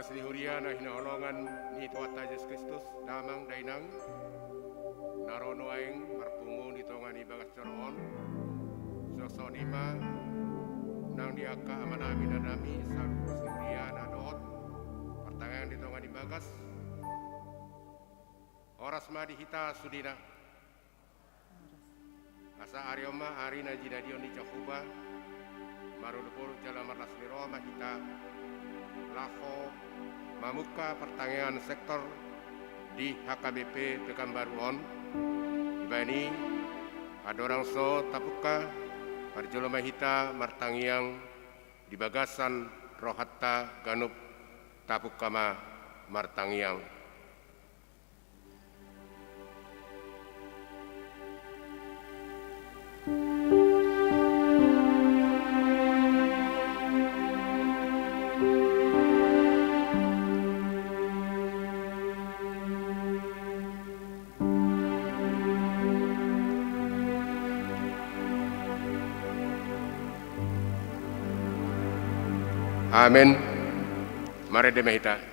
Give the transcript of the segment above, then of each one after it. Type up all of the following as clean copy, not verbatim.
Masni huria na hinaholongan ni Tuata Yesus Kristus damang dainang narono aing marpungu ni tongan ibagas coroon sosonima nang diaka amanami na nami sa masni huria na doot pertangan di tongan ibagas oras madihita sudina asa arioma arina jinadion di Cakuba marudupur jala marlas niro mahita lako mamuka pertanyaan sektor di HKBP Pekanbaruan ibani adorang so tapuka parjolo mahita martangiang di bagasan rohatta ganup tapukama martangiang. Amin. Mari demehita.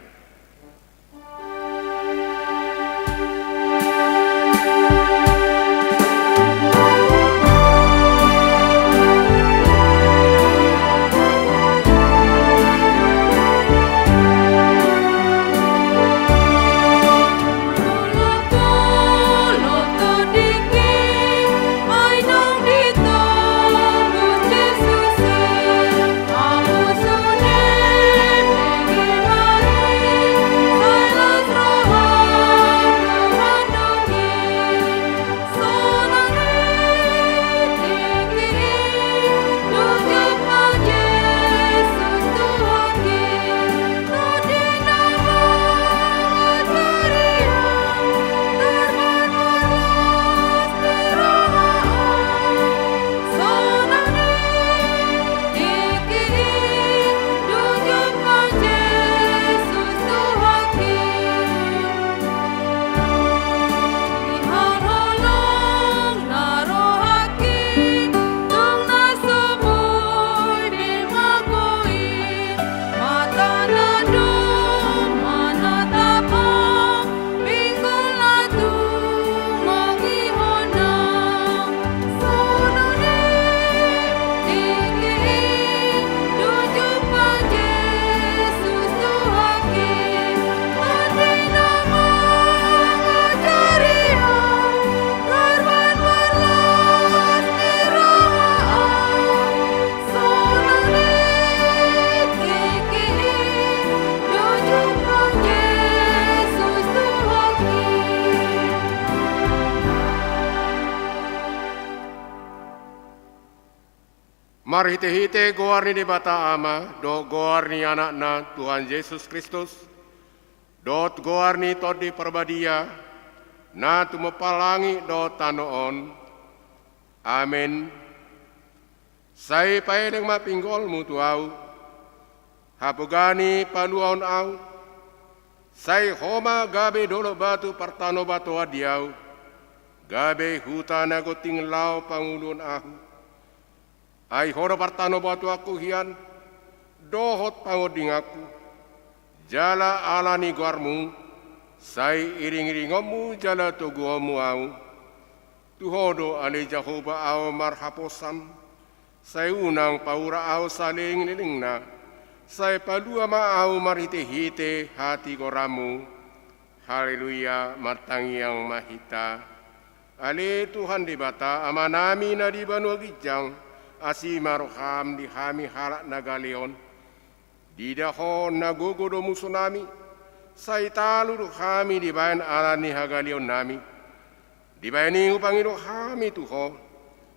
Mari hite-hite goarni di bata ama, do goarni anak na Tuhan Yesus Kristus, dot goarni todi perbadia, na tumepalangi do tanoon. Amin. Sai paedeng mapinggol mutu au, hapugani panuaon au, sai homa gabe dolo batu partano batu adiau, gabe hutana goting lau pangulun ahu. Ai horo partano batu aku hian, dohot pangoding aku, jala alani guarmu, sai iring-iringomu jala toguomu au, tuhodo ale Jahoba au marhaposan, sai unang paura au saling lilingna, sai palua ma au marhite-hite hati goramu, haleluya martangiang mahita, ale Tuhan di bata amanami na di banua gijang, asima roham di hami halak nagaleon di dahon nagogodo musunami sai talu rohami di bayan alani hagaleon nami di bayani upangi rohami tuho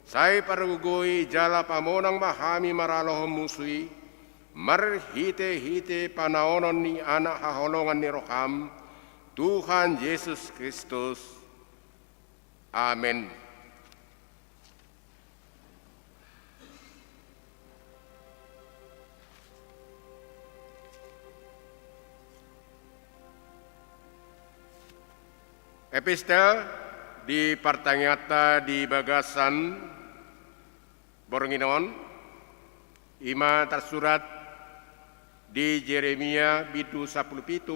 sai parugoi jala pamonang mahami maralohom musui marhite-hite panaonon ni anak haholongan ni roham Tuhan Yesus Kristus. Amin. Epistel di pertanyaan di bagasan Boronginon, ima tersurat Di Yeremia bitu 17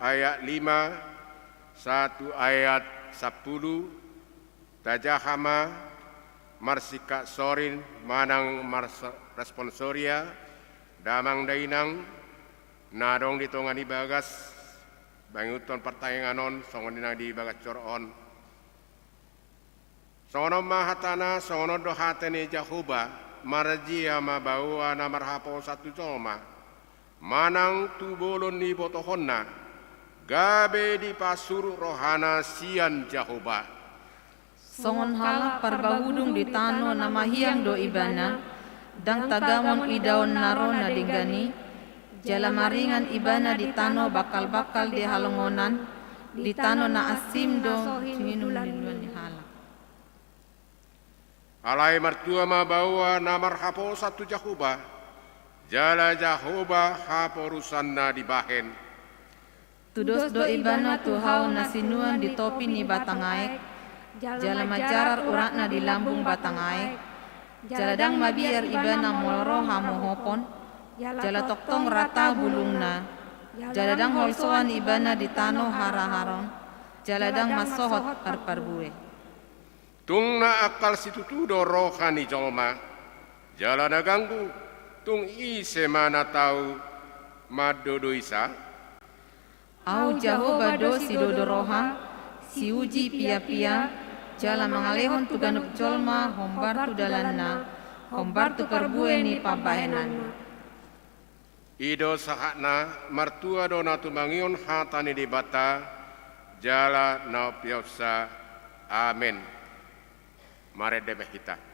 ayat 5, 1 ayat 10, tajahama marsika sorin manang responsoria damang dainang nadong ditongan ibagas banguton pertayanganon songon di bagas coron songono mahatana songono dohatene Jahoba marjia mabawa na marhapo satu jolma manang tubolon ni botohonna gabe di pasur rohana sian Jahoba songon halak parbahudung di tano na mahiyang do ibana dang tagamon idaon naro na dinggani jala maringan ibana di tano bakal-bakal di halongonan di tano na asim do singinulan ni halak alai martua mabawa na marhapo satu Jahoba jala Jahoba haporusanna di bahen tudos do ibana tuhau na sinuan di topi ni batangaek jala majarar uratna di lambung batangaek jala dang mabiar ibana moloro hamohopon jala toktong rata bulungna jala dang holsoan ibana di tano hara-haron jala dang masohot parparbue tung na akal situtudo rohani jolma jala na ganggu tung ise mana tau madodo isa au Jahoba do si dodoroha si uji pia-pia jala mangalehon tu ganup jolma hombar tu dalanna hombar tu perbue ni pabahenan ido sahakna martua do na tumangion hatani di bata jala na piopsa amen mare debe kita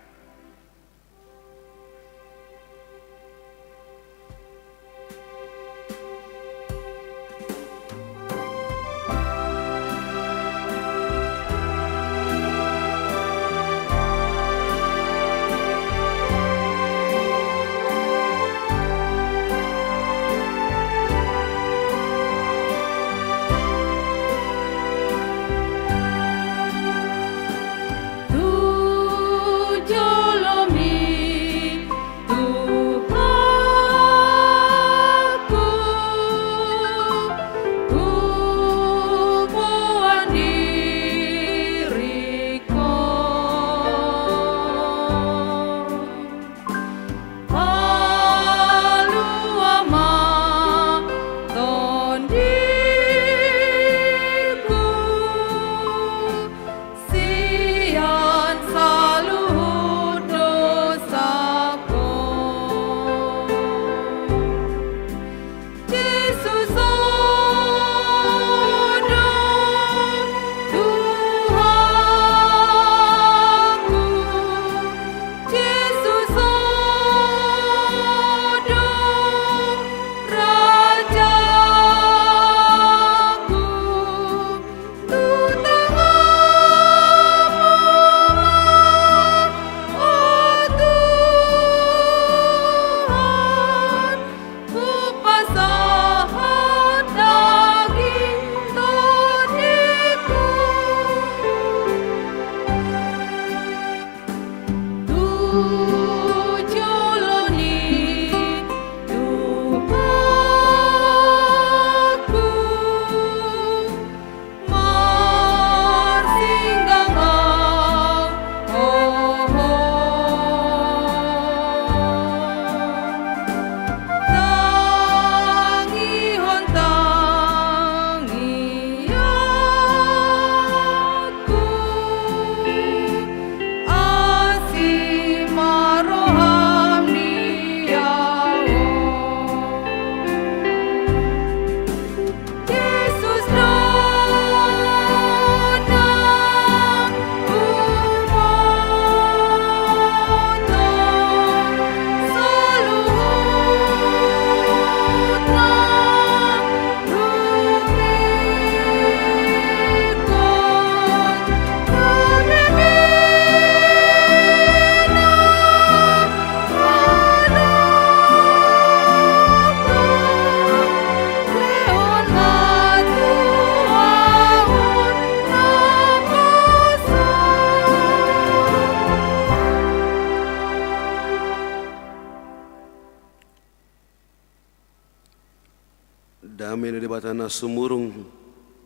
Damai na debatana sumurung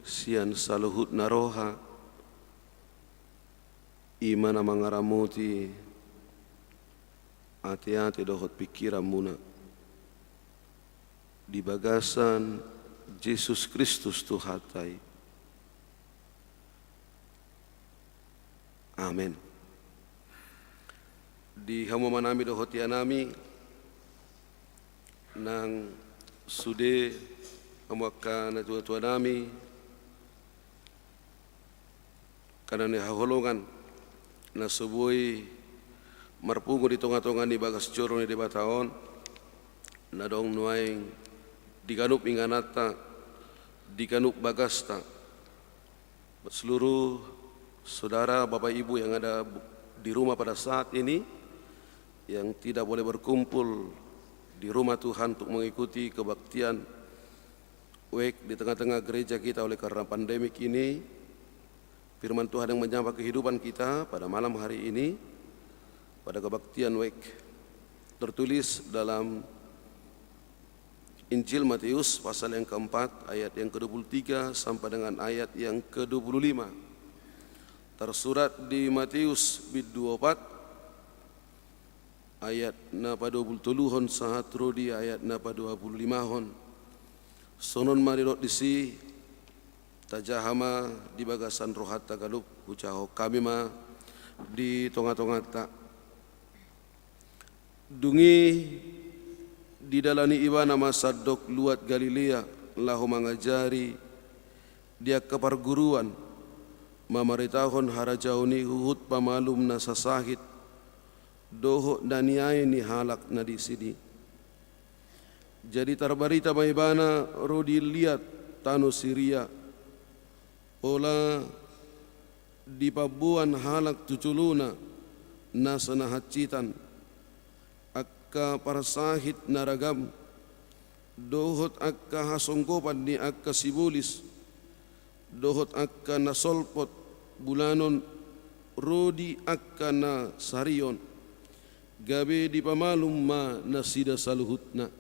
sian saluhut naroha imana mangaramuti ate-ate dohot pikiran muna di bagasan Yesus Kristus Tuhatai. Amin. Di hamo manami dohot yanami nang sude amaka na tua-tua nami karena ni haholongan na subui marpungo di tonga-tonga ni bagas coro ni debataon na dong nuaing diganup inganata diganup bagasta seluruh saudara bapak ibu yang ada di rumah pada saat ini yang tidak boleh berkumpul di rumah Tuhan untuk mengikuti kebaktian di tengah-tengah gereja kita oleh karena pandemik ini. Firman Tuhan yang menyapa kehidupan kita pada malam hari ini pada kebaktian tertulis dalam Injil Matius pasal yang keempat ayat yang ke-23 sampai dengan ayat yang ke-25. Tersurat di Matius bid 24 ayat napa 27 sahat rodi ayat napa 25 sonon marirot disi tajahama di bagasan rohat tagalup ucaho kami ma di tonga-tonga tak dungi di dalani iba nama sadok luat Galilea lahu mangajari dia keparguruan mamaritahon harajauni huhut pamalum nasasahit doho daniai ni halak na di sini. Jadi tarbarita maibana rodi liat tanu Siria ola di pabuan halak tuculuna nasana hacitan akka parasahit naragam dohot akka hasongkopan ni akka sibulis dohot akka nasolpot bulanon rodi akka na sarion gabe di pamalum ma nasida saluhutna.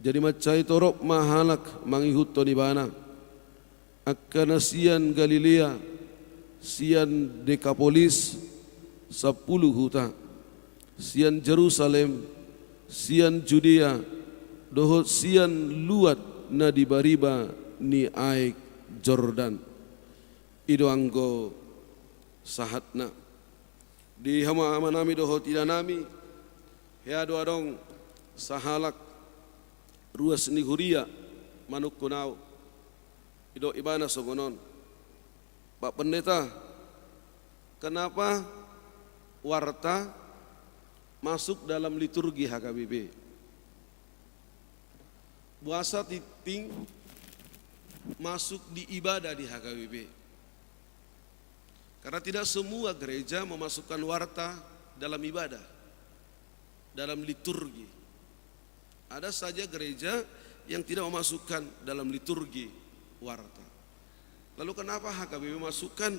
Jadi macai torok mahalak mangihut to di bana akkana sian Galilea sian Dekapolis 10 huta sian Jerusalem sian Judea dohot sian luat na di bariba ni aik Jordan ido anggo sahatna di hama nami dohot idanami ya do adong sahalak ruas ni huria manuk kunau ido ibana sogonon Pak Pendeta kenapa warta masuk dalam liturgi HKBP puasa titing masuk di ibadah di HKBP karena tidak semua gereja memasukkan warta dalam ibadah dalam liturgi. Ada saja gereja yang tidak memasukkan dalam liturgi warta. Lalu kenapa HKBP masukkan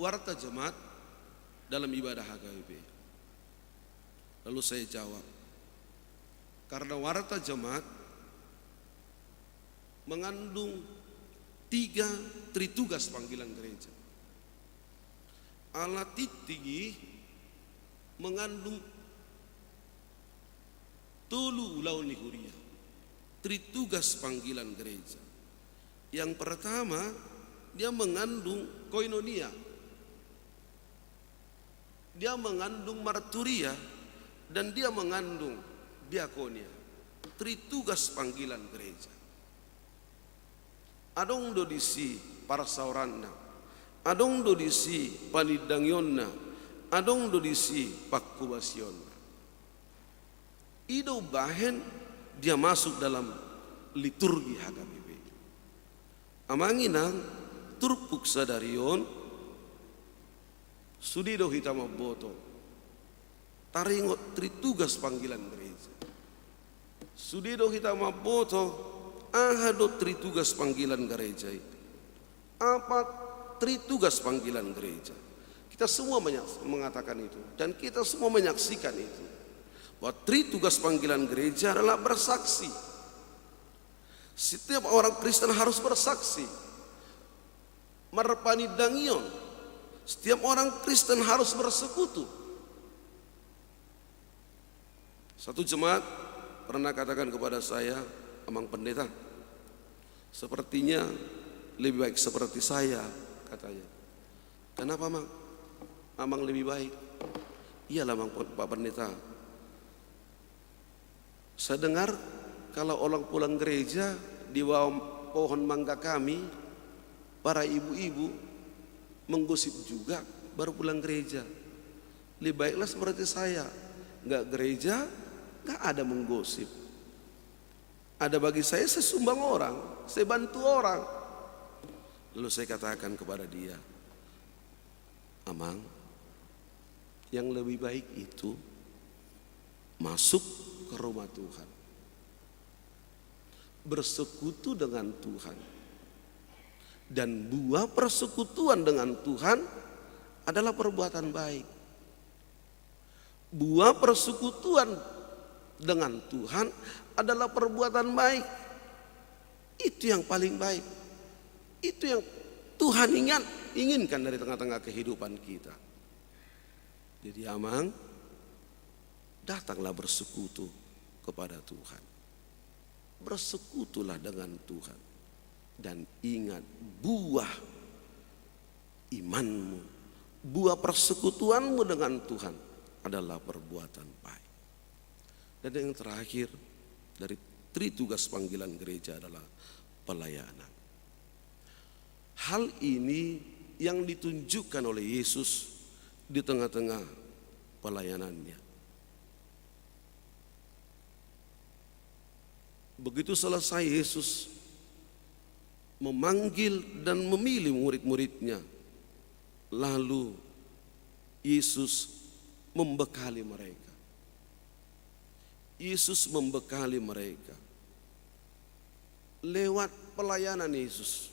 warta jemaat dalam ibadah HKBP? Lalu saya jawab, karena warta jemaat mengandung 3 tritugas panggilan gereja. Alat tinggi mengandung tulu ulau lihuria, tritugas panggilan gereja. Yang pertama, dia mengandung koinonia, dia mengandung marturia, dan dia mengandung diakonia. Tritugas panggilan gereja. Adong dodisi para sauranna, adong dodisi panidangyonna, adong dodisi pakkubasionna. Ido bahen dia masuk dalam liturgi HKBP. Amanginang turpuk sadarion sudido hitama boto taringot tritugas panggilan gereja. Sudido hitama boto ahado tritugas panggilan gereja. Apa tritugas panggilan gereja? Kita semua mengatakan itu dan kita semua menyaksikan itu. Bahwa tritugas panggilan gereja adalah bersaksi. Setiap orang Kristen harus bersaksi. Marpani dangion. Setiap orang Kristen harus bersekutu. Satu jemaat pernah katakan kepada saya, Amang Pendeta, sepertinya lebih baik seperti saya, katanya. Kenapa, Mang? Amang lebih baik? Iyalah, Mang Pak Pendeta. Saya dengar kalau orang pulang gereja di bawah pohon mangga kami, para ibu-ibu menggosip juga baru pulang gereja. Lebih baiklah seperti saya, nggak gereja, nggak ada menggosip. Ada bagi saya sumbang orang, saya bantu orang. Lalu saya katakan kepada dia, Amang, yang lebih baik itu masuk ke rumah Tuhan, bersekutu dengan Tuhan. Dan buah persekutuan dengan Tuhan adalah perbuatan baik. Buah persekutuan dengan Tuhan adalah perbuatan baik. Itu yang paling baik. Itu yang Tuhan inginkan dari tengah-tengah kehidupan kita. Jadi Amang, datanglah bersekutu kepada Tuhan. Bersekutulah dengan Tuhan. Dan ingat, buah imanmu, buah persekutuanmu dengan Tuhan adalah perbuatan baik. Dan yang terakhir dari tugas panggilan gereja adalah pelayanan. Hal ini yang ditunjukkan oleh Yesus di tengah-tengah pelayanannya. Begitu selesai Yesus memanggil dan memilih murid-muridnya, lalu Yesus membekali mereka. Yesus membekali mereka lewat pelayanan Yesus.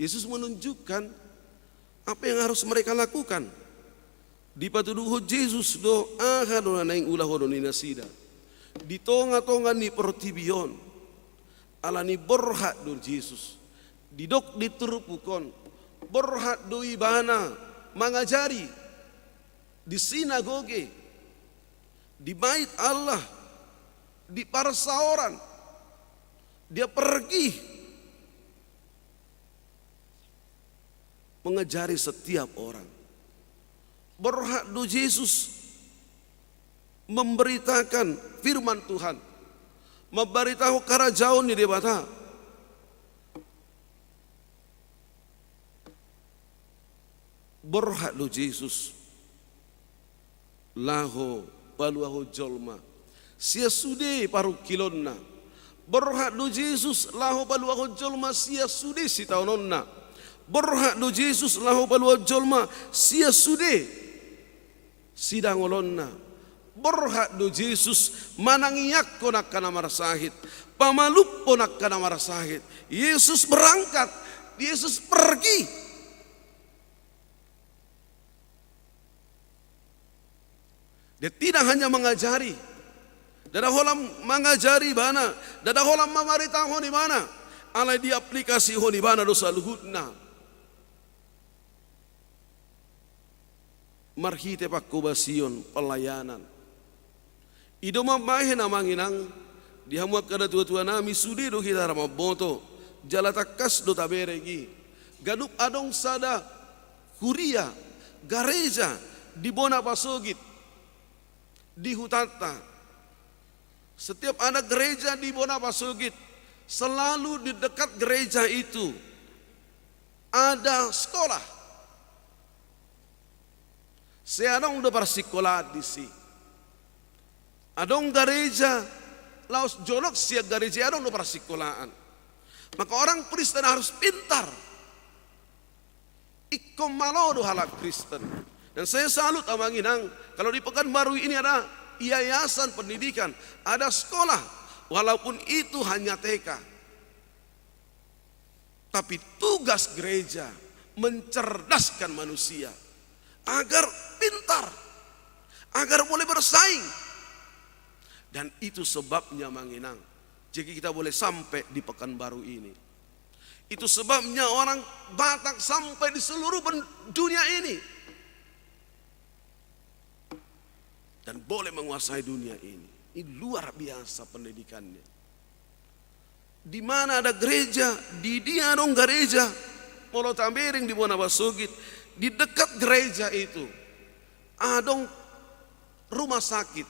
Yesus menunjukkan apa yang harus mereka lakukan. Di patuduh Yesus do ahadona naing ulah hodonina sida. Di tonga-tonga ni pertibion. Alani borhat do Yesus. Didok diturupukon. Borhat do ibana mengajari di sinagoge, di bait Allah, di parsaoran. Dia pergi mengajari setiap orang. Borhat do Yesus memberitakan firman Tuhan. Memberitahu kerajaan di debata. Borhat do Yesus laho paluaho jolma sia sude paru kilonna. Borhat do Yesus laho paluaho jolma sia sude si taunonna. Borhat do Yesus laho paluaho jolma sia sude sidangolonna. Borhat do Yesus manangiyak konak kana marasahit, pamalup konak kana marasahit. Yesus berangkat, Yesus pergi. Dia tidak hanya mengajari, dada holam mengajari bana, dada holam mamaritaho di mana, alai di aplikasi ho di mana dosa luhutna. Marhite pakubasion pelayanan. Ido mamahe namanginang dihamuak kada tua-tua nami sudi do kita ramaboto jalatakas do taberegi gadup adong sada kuria gareja di bona pasogit di hutata. Setiap ada gereja di bona pasogit, selalu di dekat gereja itu ada sekolah. Saya adong do persikolah di si. Adong gereja laos jolok siap gereja adong do persikolahan. Maka orang Kristen harus pintar. Ikom malo do halak Kristen. Dan saya salut amanginang kalau di Pekanbaru ini ada yayasan pendidikan, ada sekolah, walaupun itu hanya TK. Tapi tugas gereja mencerdaskan manusia agar pintar, agar boleh bersaing. Dan itu sebabnya manginang Jadi kita boleh sampai di Pekanbaru ini. Itu sebabnya orang Batak sampai di seluruh dunia ini. Dan boleh menguasai dunia ini. Ini luar biasa pendidikannya. Di mana ada gereja, di dia dong gereja. Molo Tambering di Bonabasugit. Di dekat gereja itu, adong rumah sakit,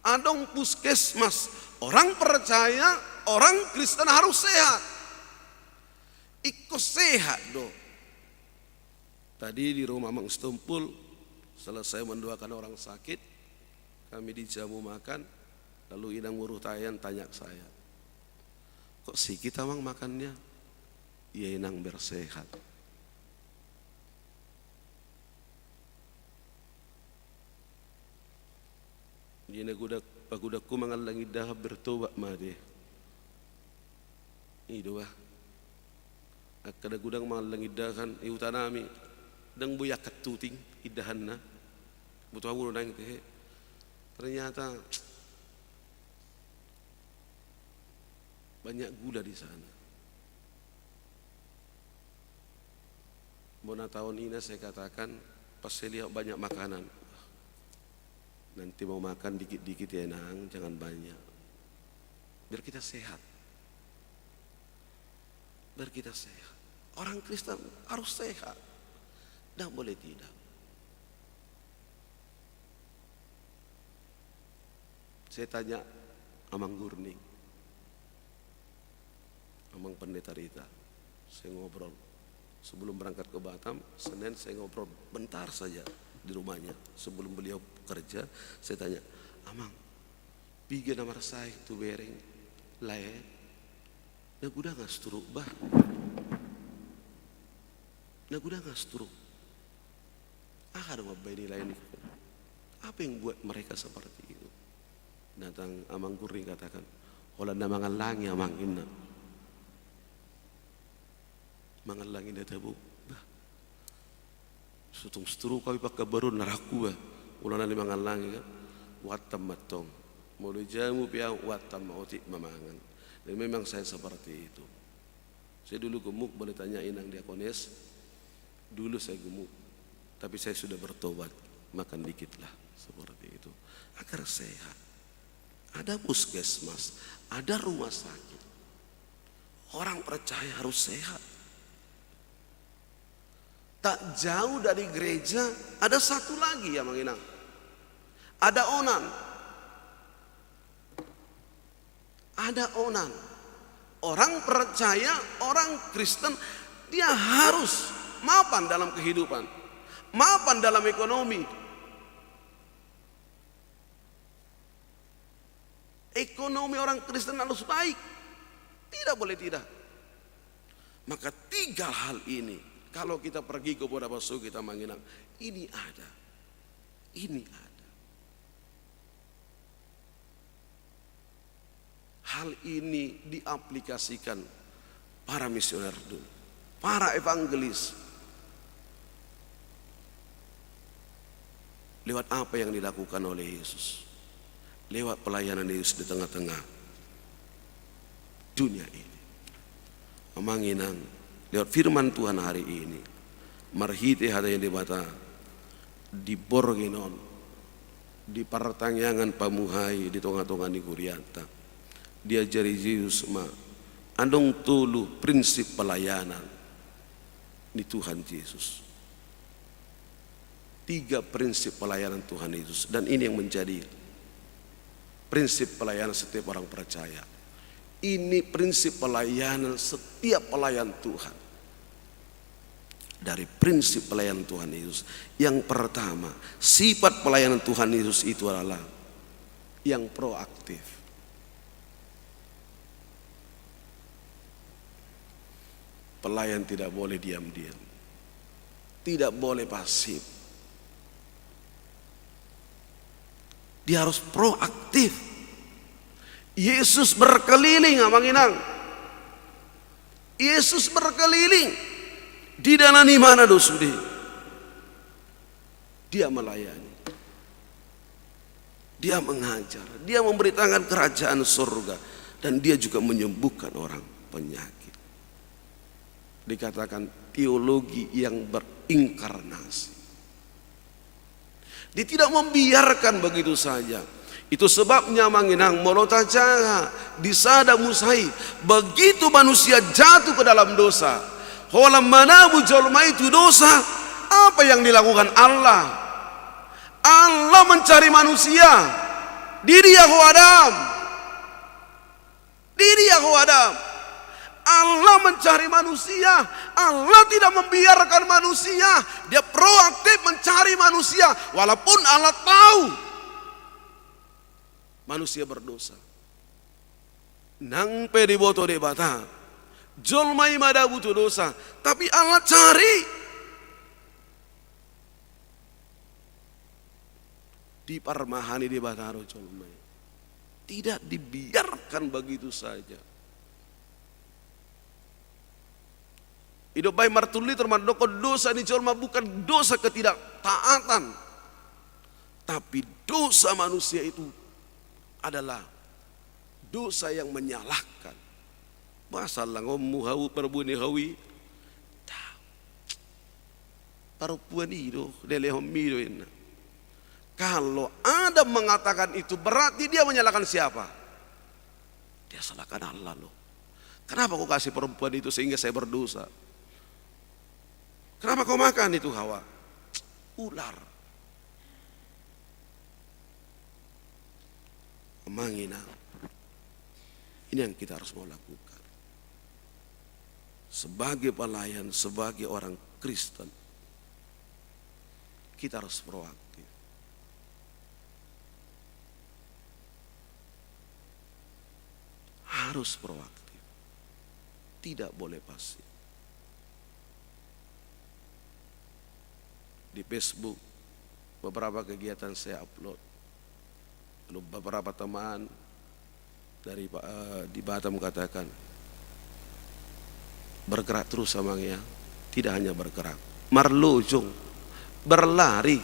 adong puskesmas. Orang percaya, orang Kristen harus sehat. Ikut sehat do. Tadi di rumah Mang Stumpul, selesai mendoakan orang sakit, kami dijamu makan, lalu Idang Wuruh Tayan tanya saya, kok sikit Mang makannya? Ya inang bersehat. Ini pagudaku mangalangi dah bertobat made. Ido bah. Akada gudang mangalangi dahan iutanami dang buyak ketuting idahanna. Butuh aku nang teh. Ternyata banyak gula di sana. Bona tahun ini saya katakan pas saya lihat banyak makanan. Nanti mau makan dikit-dikit ya nang, jangan banyak. Biar kita sehat. Biar kita sehat. Orang Kristen harus sehat. Dan boleh tidak. Saya tanya Amang Gurning, Amang Pendeta Rita. Saya ngobrol. Sebelum berangkat ke Batam, Senin saya ngobrol bentar saja di rumahnya. Sebelum beliau kerja, saya tanya, Amang, biga nama saya tu bereng, lae, naguda nggak seturuk bah, naguda nggak seturuk. Ada mabeni lain, apa yang buat mereka seperti itu? Datang Amang Gurning katakan, Holland na mangalangi Amang ina, mangalangi na tabu. Sutung seturu kami pakai baru naraku bah, ulang lima ngalangi kan, watam matong, mulai jamu piang watam mautik mamangan. Dan memang saya seperti itu. Saya dulu gemuk, boleh tanyain yang diakonis. Dulu saya gemuk, tapi saya sudah bertobat, makan dikit lah seperti itu. Agar sehat. Ada puskesmas, ada rumah sakit. Orang percaya harus sehat. Tak jauh dari gereja ada satu lagi ya Mang Inang. Ada Onan. Ada Onan. Orang percaya, orang Kristen, dia harus mapan dalam kehidupan, mapan dalam ekonomi. Ekonomi orang Kristen harus baik. Tidak boleh tidak. Maka tiga hal ini, kalau kita pergi ke Bonabasugit kita menginang, ini ada. Ini ada. Hal ini diaplikasikan para misioner dulu, para evangelis. Lewat apa yang dilakukan oleh Yesus. Lewat pelayanan Yesus di tengah-tengah dunia ini. Memanginang lewat firman Tuhan hari ini, marhite hada yang dibata di Borginon, di pertanyaan pamuhai di tengah-tengah di Kurianta, diajari Yesus ma, andong tulu prinsip pelayanan di Tuhan Yesus. 3 prinsip pelayanan Tuhan Yesus, dan ini yang menjadi prinsip pelayanan setiap orang percaya. Ini prinsip pelayanan setiap pelayan Tuhan. Dari prinsip pelayanan Tuhan Yesus, yang pertama, sifat pelayanan Tuhan Yesus itu adalah yang proaktif. Pelayan tidak boleh diam-diam, tidak boleh pasif. Dia harus proaktif. Yesus berkeliling, Amang Inang. Yesus berkeliling. Di danani mana dosudi? Dia melayani. Dia mengajar. Dia memberitakan kerajaan surga. dan dia juga menyembuhkan orang penyakit. Dikatakan teologi yang berinkarnasi. Dia tidak membiarkan begitu saja. Itu sebabnya manginang molotajaga disada musai. Begitu manusia jatuh ke dalam dosa, holam manabu jolma itu dosa, apa yang dilakukan Allah? Allah mencari manusia. Diri aku Adam. Diri aku Adam. Allah mencari manusia. Allah tidak membiarkan manusia. Dia proaktif mencari manusia. Walaupun Allah tahu manusia berdosa. Nang pedi boto de bata. Jolmai mada butuh dosa. Tapi Allah cari. Diparmahani di bataro jolmai. Tidak dibiarkan begitu saja. Hidup baik martuli termadoko dosa ni jolma bukan dosa ketidaktaatan. Tapi dosa manusia itu adalah dosa yang menyalahkan. Masalah ngomu hau perbuni hawi. Perempuan itu delehom mido ini. Kalau Adam mengatakan itu berarti dia menyalahkan siapa? Dia salahkan Allah loh. Kenapa kau kasih perempuan itu sehingga saya berdosa? Kenapa kau makan itu Hawa? Ular. Mangina. Ini yang kita harus mau lakukan. Sebagai pelayan, sebagai orang Kristen, kita harus proaktif. Harus proaktif. Tidak boleh pasif. Di Facebook beberapa kegiatan saya upload. Lalu beberapa teman dari di Batam katakan bergerak terus samangnya, tidak hanya bergerak, marlujung, berlari.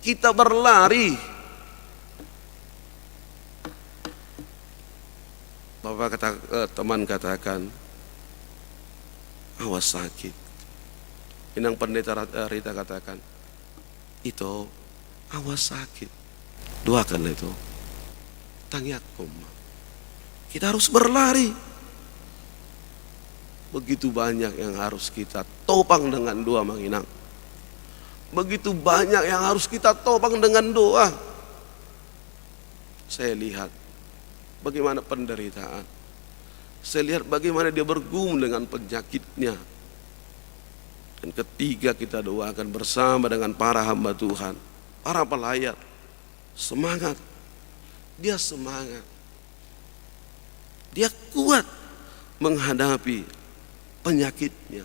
Kita berlari. Teman katakan, awas sakit. Inang pendeta Rita katakan, itu awas sakit. Doakanlah itu. Tangyakum. Kita harus berlari. Begitu banyak yang harus kita topang dengan doa manginang. Begitu banyak yang harus kita topang dengan doa. Saya lihat bagaimana penderitaan. Saya lihat bagaimana dia bergumul dengan penyakitnya. Dan ketiga kita doakan bersama dengan para hamba Tuhan, para pelayan. Semangat. Dia semangat. Dia kuat menghadapi penyakitnya.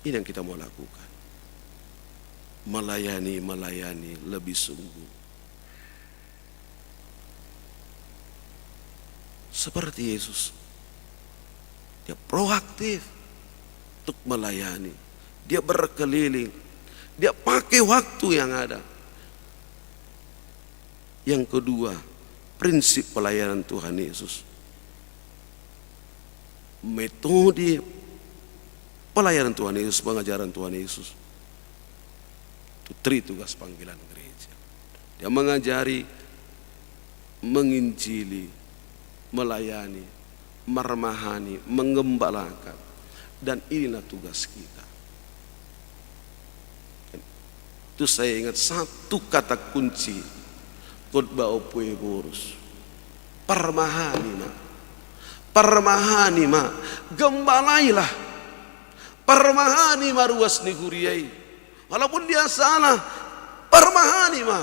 Ini yang kita mau lakukan. Melayani lebih sungguh. Seperti Yesus. Dia proaktif untuk melayani. Dia berkeliling. Dia pakai waktu yang ada. Yang kedua, prinsip pelayanan Tuhan Yesus. Metode pelayanan Tuhan Yesus, pengajaran Tuhan Yesus. Itu tugas panggilan gereja. Dia mengajari, menginjili, melayani, mermahani, mengembalakan. Dan inilah tugas kita. Itu saya ingat satu kata kunci khotbah opue borus. Permahani ma, gembalailah. Permahani ma ruas nihuriai. Walaupun dia salah, permahani ma,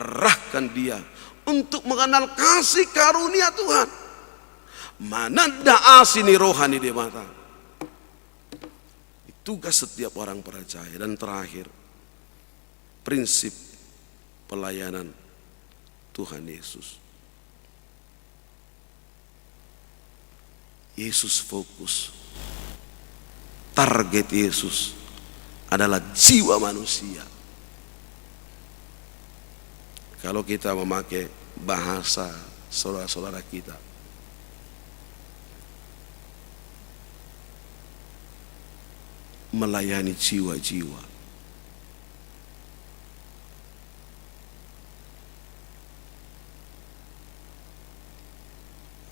arahkan dia untuk mengenal kasih karunia Tuhan. Mana daasi ni rohani di mata. Tugas setiap orang percaya. Dan terakhir, prinsip pelayanan Tuhan Yesus. Yesus fokus. Target Yesus adalah jiwa manusia. Kalau kita memakai bahasa saudara-saudara kita, melayani jiwa-jiwa.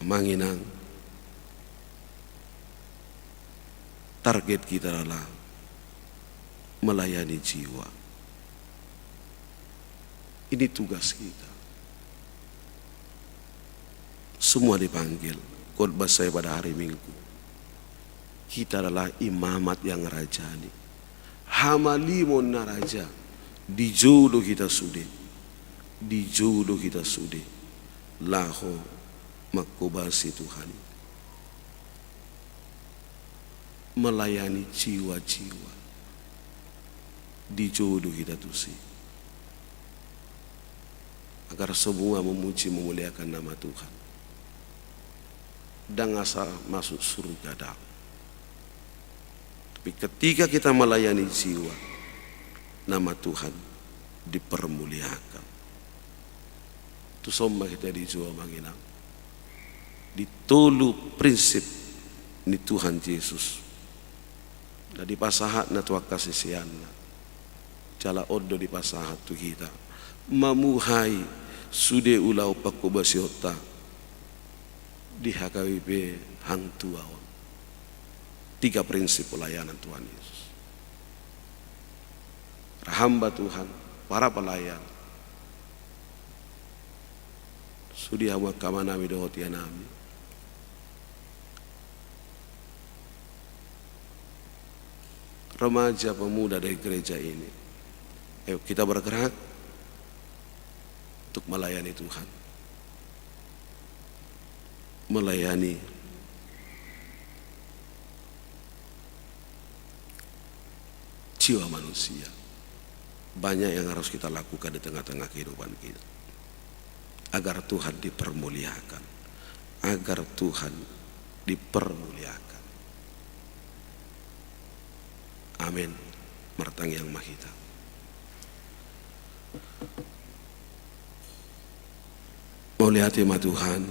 Manginang, target kita adalah melayani jiwa. Ini tugas kita. Semua dipanggil. Khotbah saya pada hari Minggu, kita adalah imamat yang rajani. Hamalimon na raja. Di jodoh kita sudah. Di jodoh kita sudah. Laho makobasi Tuhan. Melayani jiwa-jiwa. Di jodoh kita tuh sih. Agar semua memuji memuliakan nama Tuhan. Dan asa masuk surga dah. Tapi ketika kita melayani jiwa, nama Tuhan dipermuliakan. Itu somba kita di jiwa manginang. Ditolu prinsip ni Tuhan Yesus. Dan di pasahat na tuak kasih siana. Jala odo di pasahat tu kita. Mamuhai sude ulau pakobasiota di HKBP hang tuawan. 3 prinsip pelayanan Tuhan Yesus. Hamba Tuhan, para pelayan. Sudi hama kamanami dohotianami. Remaja pemuda dari gereja ini. Ayo kita bergerak untuk melayani Tuhan. Melayani jiwa manusia. Banyak yang harus kita lakukan di tengah-tengah kehidupan kita. Agar Tuhan dipermuliakan. Agar Tuhan dipermuliakan. Amin. Martang yang mahita. Mau lihat ya Tuhan.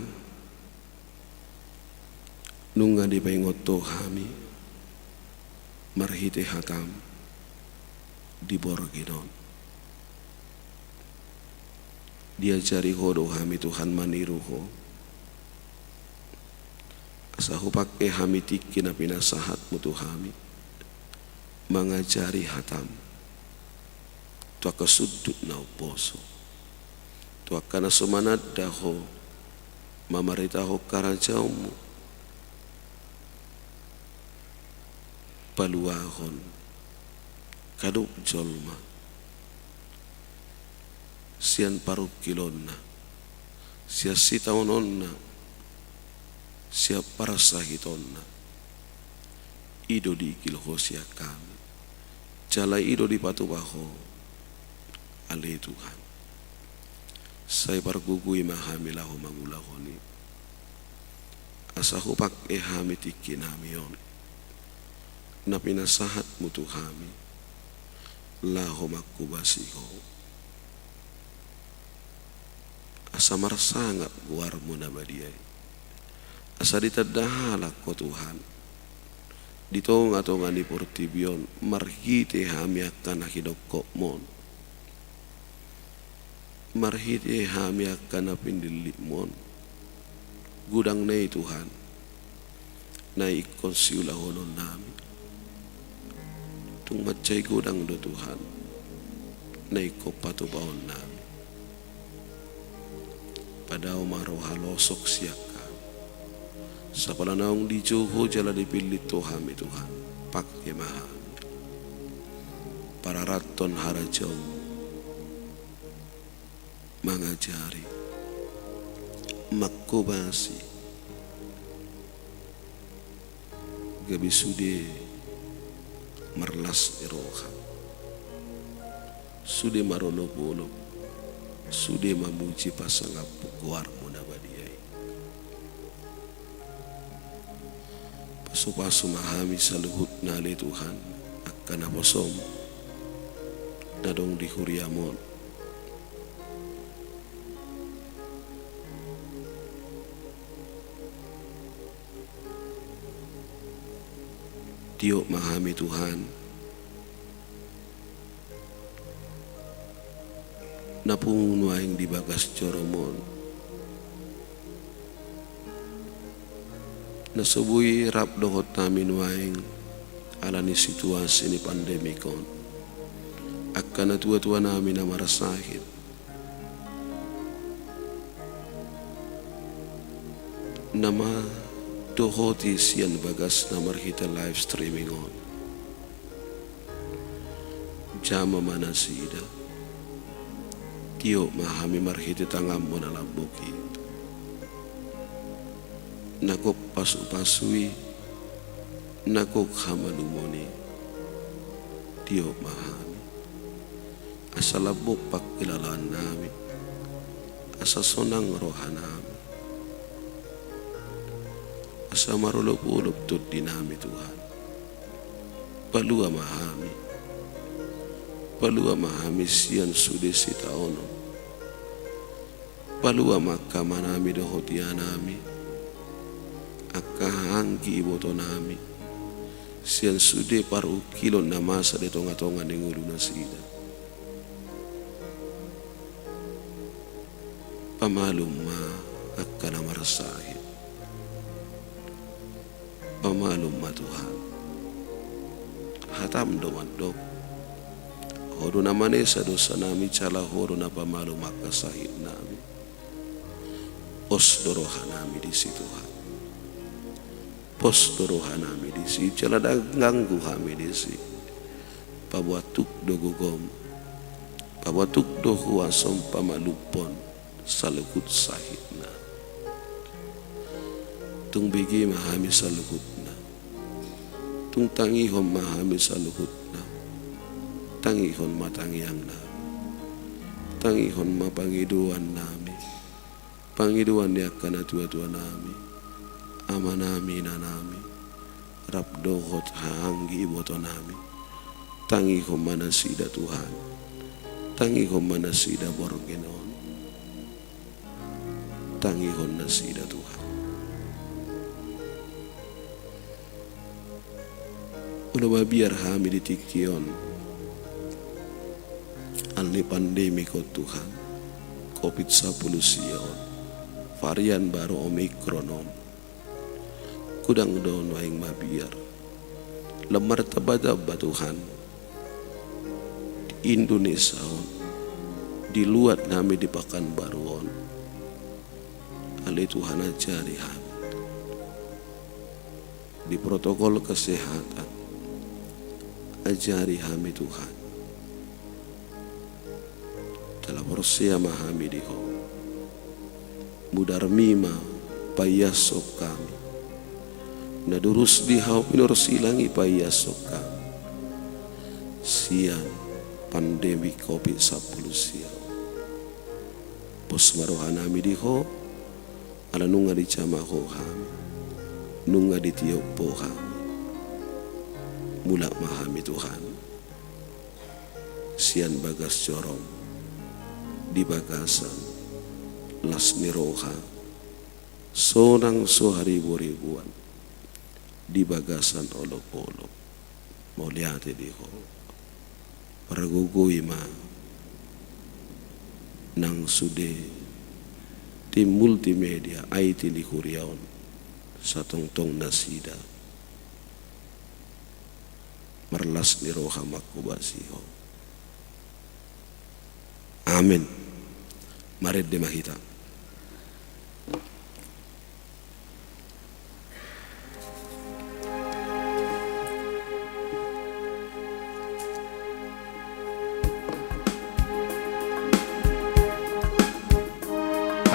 Nunga di pengoto kami. Marhite hatam. Di Borginon. Diajari hodo kami Tuhan maniruho. Asahu pakai kami tiki na pinasahat mutu kami. Mengajari hatam. Tua kesudut na uposo. Tua kana sumanad daho. Mamaritaho karajaumu. Paluahon. Kaduk jolma. Sian paruk kilonna. Sia sitaononna. Sia parasahitonna. Ido di kilhosia kami. Jala ido di patubaho. Ali Tuhan. Saya pargugui mahamilahu mangulahoni. Asahu pak ehami tikinamion. Napinasahat mutu kami. Laho makubasiho. Asa marsangat buarmu nabadiay. Asa ditadahalak ko Tuhan. Ditong atong ani portibion marhite hami akan nakidokok mon. Marhite hami akan napindilik mon. Gudang na Tuhan. Na ikonsiulahonon namin. Tung macay gudang do Tuhan. Na ikopatubaon namin. Pada umaro halosok siaka. Sa palanaong di Joho jala dipilit Tuhan Tuhan. Pakai mahami. Para raton harajaw. Mangajari. Makubasi. Gabi sude. Marlas eroha. Sude marolok-olok. Sude mamuji pasangap pukuar munabadiyay. Pasu-pasu mahami sa luhut na ali Tuhan. Akan naposom. Nadong di huriamon. Tiok mahami Tuhan, napung nuaing di bagas coromon, nasubui rap dohot nami nuaing alani situasi ni pandemi kon, akan tua-tua nami na marasahit, nama dohoti sian bagas namar kita live streaming on, jama mana sida. Tio mahami marhiti tangam mo na lambuki. Nakok pasu-pasui, nakok hamalumoni. Tio mahami. Asa labok pakilalaan namin. Asa sonang roha namin. Asa marulog-ulog tut dinami Tuhan. Palua mahami. Palua mahami sian sudesi taono. Palua maka manami dohotianami. Akahangki iboto nami. Sian sude paru kilon na masa de tonga-tonga ng ulo na sida. Pamalum ma akka na marasahit. Pamalum ma Tuhan. Hatam domandok. Horo naman sa dosa nami cala horo na pamalo makasahit nami. Pos doroha nami di situ Tuhan. Pos doroha nami di si cala daganggu kami di si. Pabuatuk dogogom. Pabuatuk dohuasom pamalupon salukut sahit na. Tung bigi mahami salukut na. Tung tangihom mahami salukut na. Tangihon matangiang nami. Tangihon mapangiduan nami. Pangiduan niya ka na tua-tua nami. Ama nami na nami. Rapdohot haanggi iboto nami. Tangihon manasida Tuhan. Tangihon manasida borgenon. Tangihon nasida Tuhan. Ulo biar kami ditikion. Alni pandemi ko Tuhan, COVID-19 siyon, varian baru Omikron om, kudang doon waing mabiar, lemar tabadaba Tuhan, di Indonesia on, di luar nami di Pekanbaru on, ali Tuhan ajari kami, di protokol kesehatan, ajari kami Tuhan. Dalam Rosia mahami diho mudar mima payasok kami nadurus dihau pinursilangi payasok kami sian pandemi COVID-19 siya pos marohanami diho ala nunga di camaho kami nunga di tiopo kami mula mahami Tuhan sian bagas corong di bagasan las niroha sonang soharibu-ribuan di bagasan olok-olok mau lihat diho paragugui ma nang sude tim multimedia IT di Kuriaon sa tongtong nasida marlas niroha makubasiho. Amin. Marid de mahita.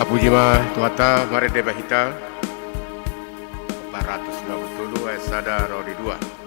Apu jima tuata marid de mahita. 490 esada rodi 2.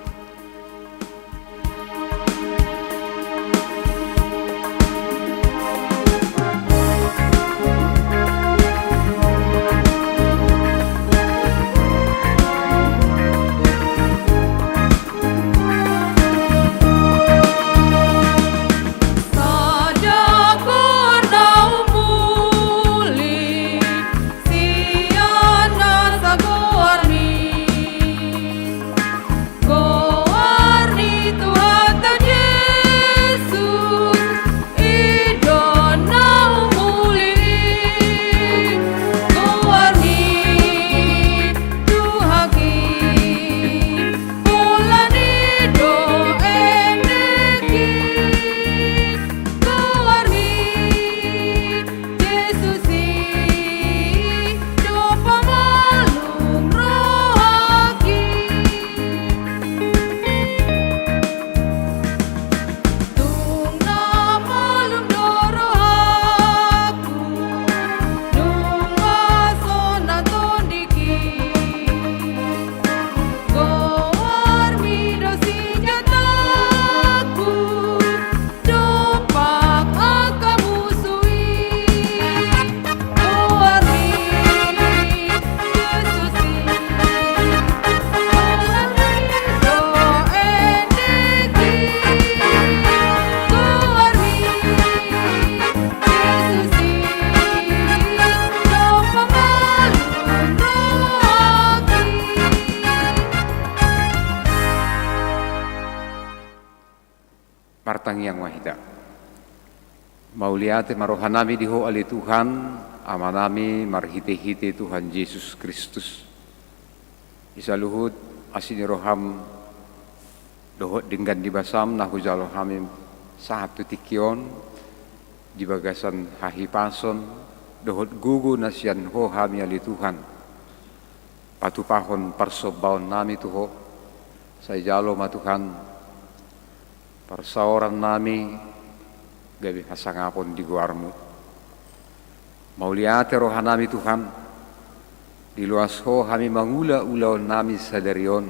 Go yang wahida. Mauliate marohanami diho ali Tuhan, amanami marhite-hite Tuhan Yesus Kristus. Isaluhut asini roham dohot dengan dibasam nahu jalo hamim satu tikion di bagasan hahipason dohot gugu nasian ho hami ali Tuhan. Patupahon parsobaon nami tuho say jalo matuhan parsaoran nami gabi hasangapon di guarmu. Mauliate rohanami Tuhan, di luas ho kami mangula-ulaw nami sadarion,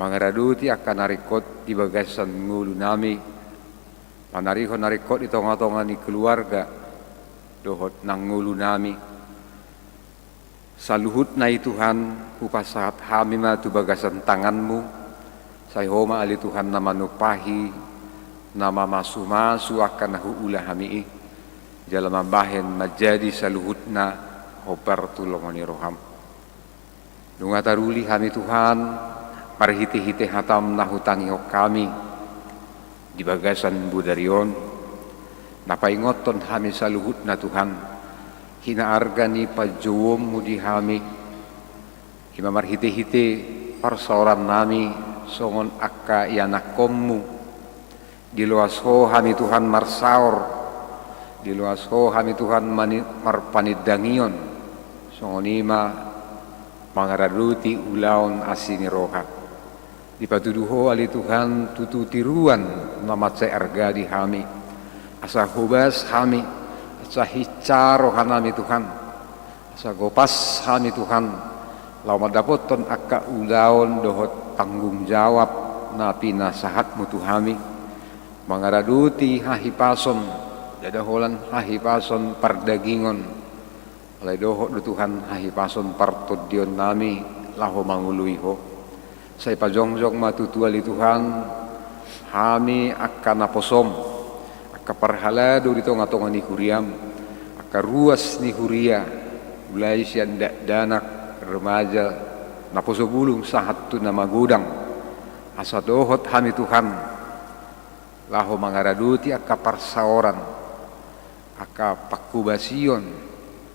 mangaraduti akan narikot di bagasan ngulu nami, manariho narikot di tonga-tonga ni keluarga, dohot nang ngulu nami. Saluhut na Tuhan, upasahat kami ma tu bagasan tanganmu, sayhoma ali Tuhan na manupahi, nama masu-masu akan nahuula kami jalan mambahen menjadi saluhutna hobar tulongoni roham. Nunga taruli kami Tuhan, marhite-hite hatam nahutangi kami di bagasan budarion, napaingoton kami saluhutna Tuhan, hinaargani pajowom mudi kami, hima marhite-hite parsaoran nami, songon akka yanakommu, di luas ho kami Tuhan marsaor, di luas ho kami Tuhan marpanidangion, songonima mangaraduti ulaon asini roha. Di patuduho ali Tuhan tututiruan namatsa arga di kami, asa hubas kami, asa hicaro hanami Tuhan, asa gopas kami Tuhan, lau madapoton akka ulaon dohot tanggung jawab na pinasahatmu Tuhami. Mangaraduti hahipason, dadaholan hahipason pardagingon, alay dohot do Tuhan hahipason partodion nami, laho manguluiho. Say pajongjong matutuali Tuhan, kami akan naposom, akka parhalado dito nga tonga ni Huriam, akka ruas ni Huria, ulay siyan danak remaja, naposobulong sahat tu na magudang, asa dohot kami Tuhan, laho mangaraduti akka parsaoran, akka pakubasion,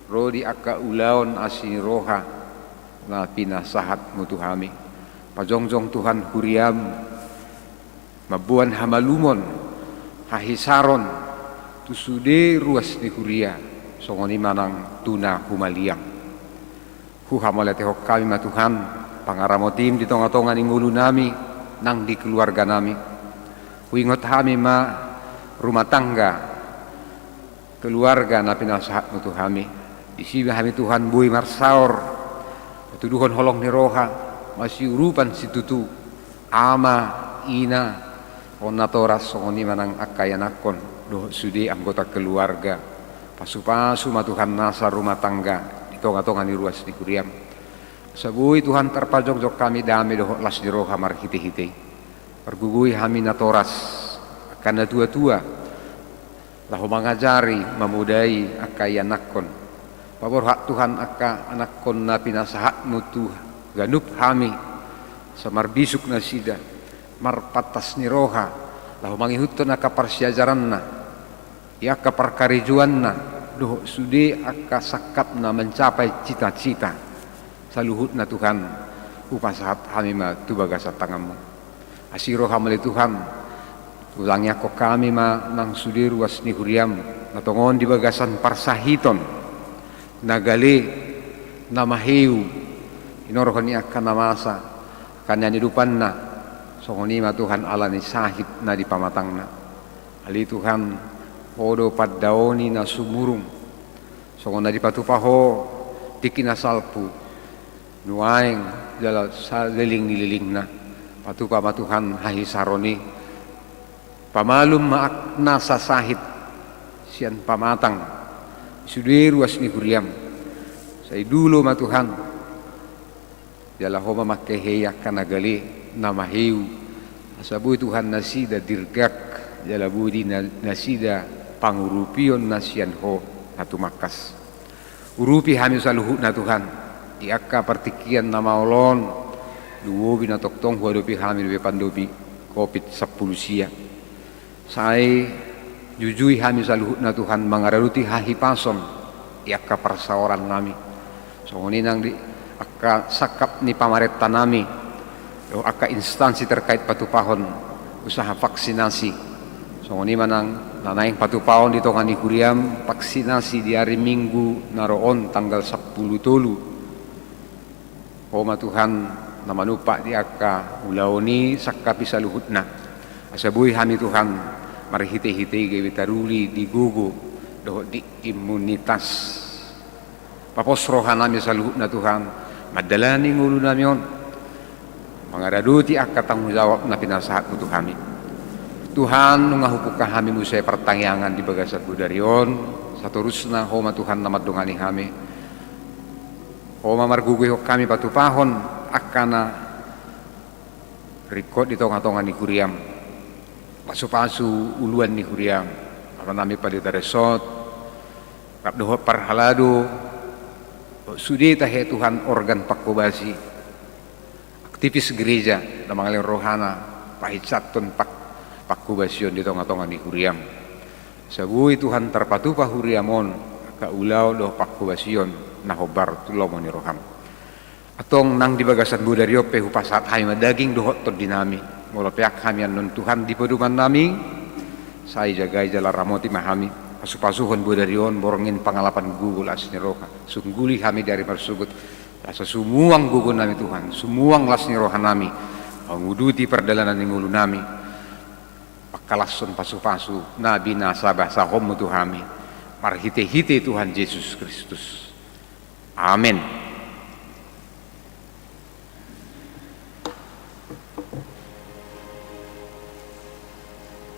rodi akka ulaon asini roha, na pinasahat mo Tuhami. Pajongjong Tuhan Huriam, mabuan hamalumon, hahisaron, tusude ruas ni Huria, songoni manang tuna humaliang. Huhamalate hok kami matuhan, pangaramotim di tonga-tonga ning ulu nami, nang di keluarga nami. Huingot kami ma rumah tangga, keluarga na pinasahat mo Tuhami. Di sini kami Tuhan bui marsaor, tuduhon holong ni roha, masih urupan si tutu, ama, ina, onatoras songoni manang akayanakon, doh sudi anggota keluarga, pasu-pasu ma Tuhan nasa rumah tangga, di tonga-tonga ni ruas di Kuriam. Sabui Tuhan terpajok-jok kami dami doh las di roha marhite-hite. Pergugui kami natoras, karena tua-tua, lahu mengajari, memudai akayanakon. Pabor hak Tuhan akka anakon na pinasahatmu tu ganup kami, samar bisuk na sida, marpatas ni roha, lahu mangihuton akka parsiajaran na, akka parkarijuan na, doh sudi akka sakap na mencapai cita-cita. Saluhut na Tuhan, upasahat kami ma tu bagasa tanganmu. Asiro hamali Tuhan, tulangnya kok kami ma nang sudi ruas ni Huriam, natongon di bagasan parsahiton, nagali, namahiu, inorohon ni akan namasa, kanya nidupan na, songoni ma Tuhan ala ni sahid na di pamatang na. Ali Tuhan, hodo paddaoni na sumurung, songon na di patupaho, tikinasalpu, nuaing jala saliling nililing na. Patupa ma Tuhan hahisaroni, pamalum maakna sa sahid, siyan pamatang, sudi ruas ni Huriam, sa idulo ma Tuhan, jala homa makeheyak kanagali namahiu, asabuy Tuhan nasida dirgak, jala budi nasida pangurupion na siyan ho natumakas. Urupi kami sa luhut na Tuhan, iaka partikian na maulon, duwo binatoktong huwadopi kami lupi pandopi COVID-10 siya. Saya jujui kami saluhutna Tuhan mangararuti hahipason iaka persaoran nami. So nang di aka sakap ni pamaretta nami, o aka instansi terkait patupahon usaha vaksinasi. So ni manang nanaing patupahon dito ngani kuriam vaksinasi di hari Minggu naroon tanggal 10 tolu. Homa Tuhan namanupa di aka ulaoni sakapi saluhutna. Asabuhi kami Tuhan marihite-hite gawi taruli di gugu doh di imunitas. Paposrohan nami saluhutna Tuhan madalani ngulu namion mangaraduti aka tanggung jawab na pinasahat mo Tuhan. Tuhan nung ngahupukah kami musay pertangyangan di bagasat budarion saturusna homa Tuhan namadungani kami. Homa marguguy kami patupahon akana rikot di tonga-tonga ni kuriam. Pasu-pasu uluan ni kuriam. Apa nami palita resort. Kapdoho parhalado. Sudi tahe Tuhan organ pakubasi. Aktivis gereja na mga rohana pahitsaton pakubasyon di tonga-tonga ni kuriam. Sabuhi Tuhan terpatupah huriamon kaulaw do pakubasyon na hobar tulaw mo ni roham. Atong nang dibagasan budaryo pe hupasat hay madaging dohot to dinami. Mula pihak kami anon Tuhan di peduman nami. Saya jagay jala ramoti mahami. Pasupasuhon budaryon borongin pangalapan gugul as ni roha. Sungguli kami dari marsugut. Asa sumuang gugul nami Tuhan. Sumuang las ni roha nami. Panguduti perdalanan ni ngulu nami. Pakalason pasu-pasu. Nabi nasabah sahom mo Tuhami. Marhite-hite Tuhan Yesus Kristus. Amin.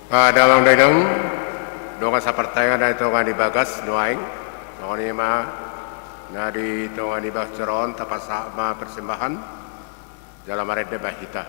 Dalam daidang donga sa pertanyaan na ito nga ni Bagas nuaing no ni ma na di ito nga ni Basteron tapasa ma persembahan dalam ared de bahita.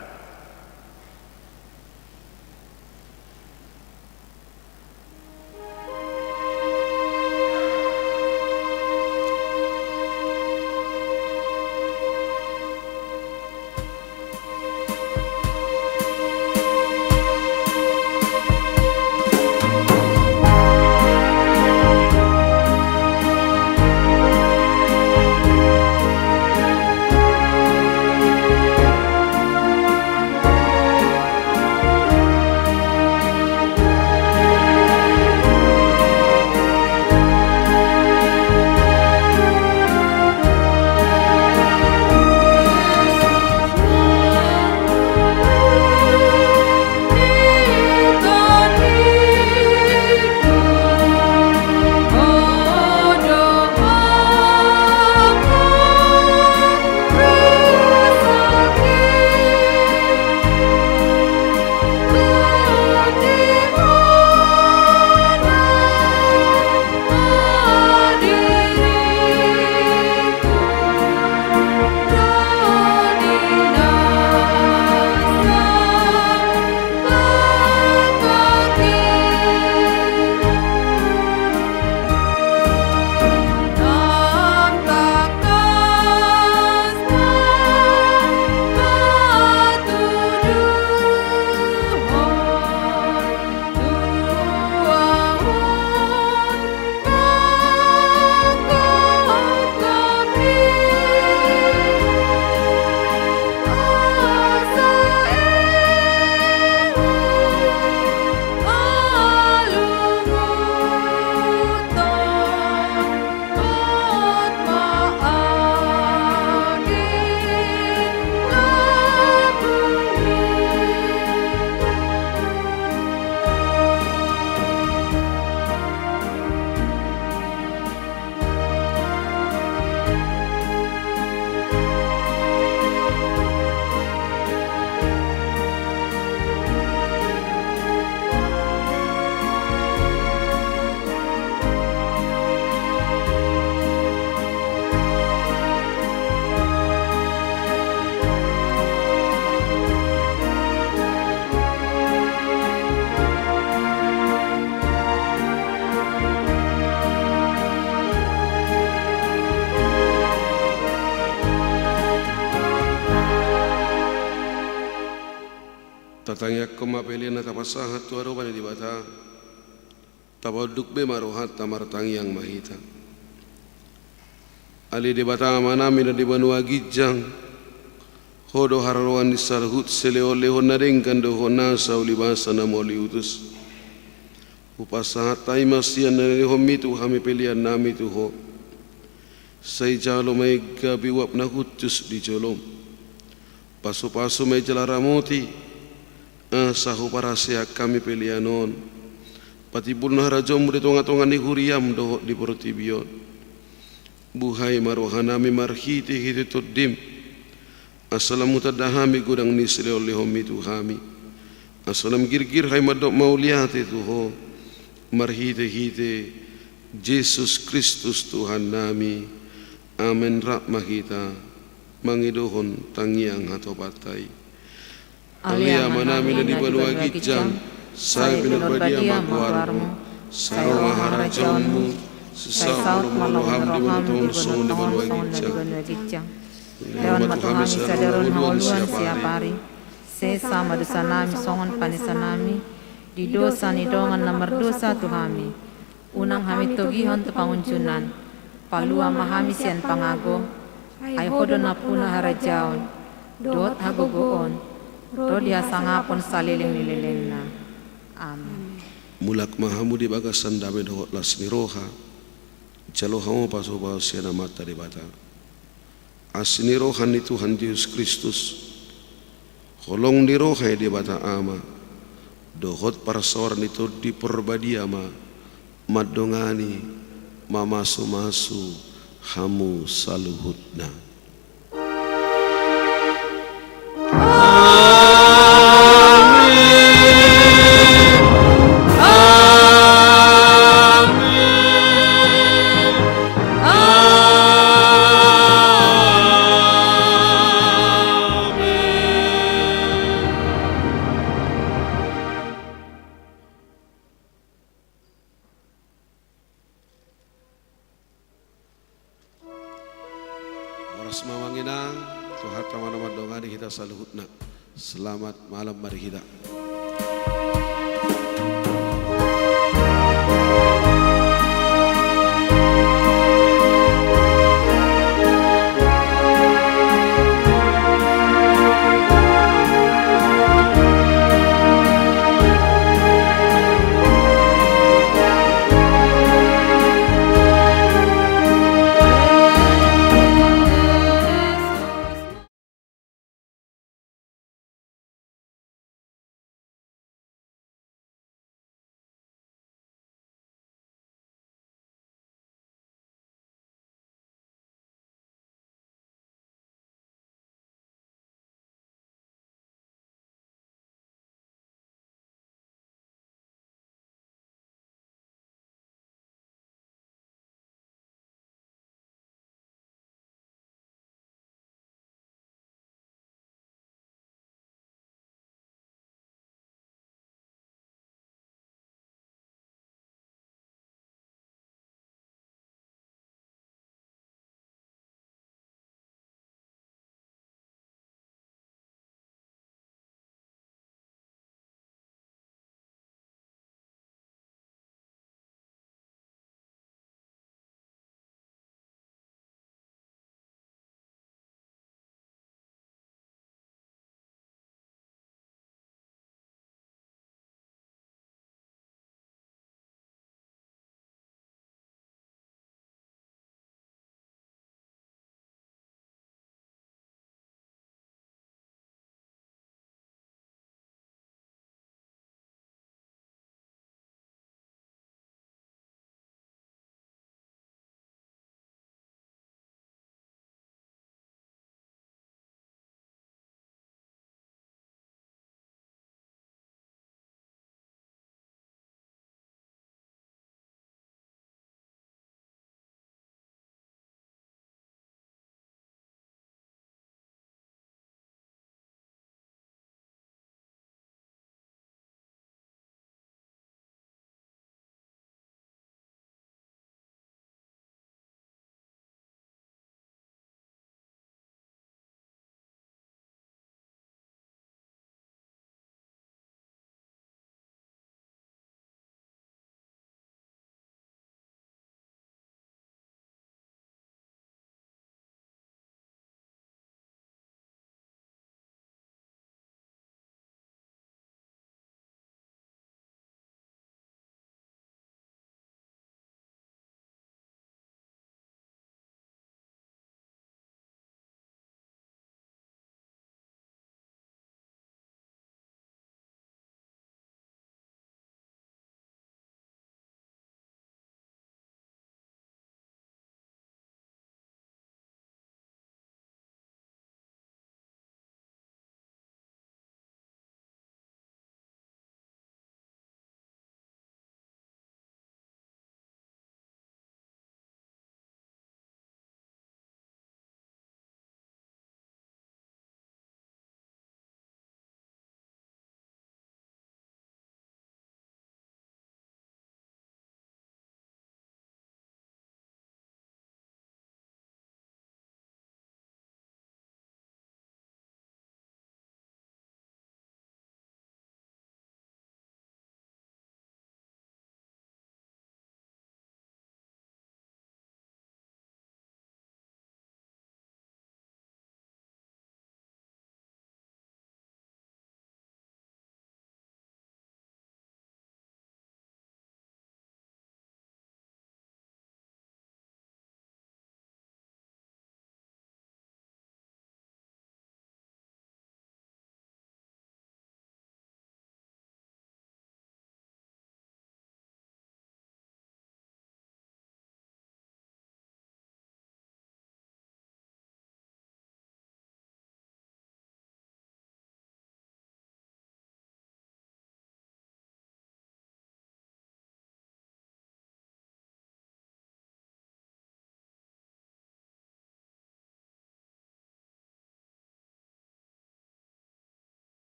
Batangnya kemapelian na tapasahat tu aroban di bata. Tabaduk be marohat tamartang yang mahita. Ali di bata manami na di banua gijang. Hodo hararuan di sarhut seleo leho naringkan do hona saulibasa na moli utus. Upasahat tay masian na leho mitu hami pelian nami tu ho. Say jalo may gabi wap na hutus di jolom. Paso-paso may jalaramoti. Sahu parasya kami pelianon. Patibul na harajom di tonga-tonga ni huriam do di protibion. Buhay marohanami marhiti hiti tuddim. Assalam mutadahami gudang nisri oleh homi tuhami. Assalam girgir hai madok mauliati tuho. Marhite-hite Yesus Kristus Tuhan nami. Amen rahmah kita. Mangidohon tangiang atau patai. Alia manami dan dibanua gijang. Saya pinurbadia magwarmu. Saya maharajonmu. Sesaut maloham di bantuan song di banua gijang. Leon matuhami sadaron hauluan siapari. Sesa madusanami songon panisanami. Di dosa ni dongan nomor dosa tuhami. Unang hami togihon tepangunjunan. Palua mahami sian pangago. Ay hodo na puna harajaon. Dot hagogoon. Rodi hasangapon saliling nililing na. Amen. Mulak mahamu di bagasan dame dohot las ni roha. Jalo hamu paso siana mata di bata. Asini rohan ni Tuhan Yesus Kristus. Holong di roha di bata ama. Dohot para seorang itu di perbadiama. Madongani mamasu-masu hamu saluhutna. Oras mamangina, Tuhan teman-teman dongani kita saluhutna. Selamat malam mari kita.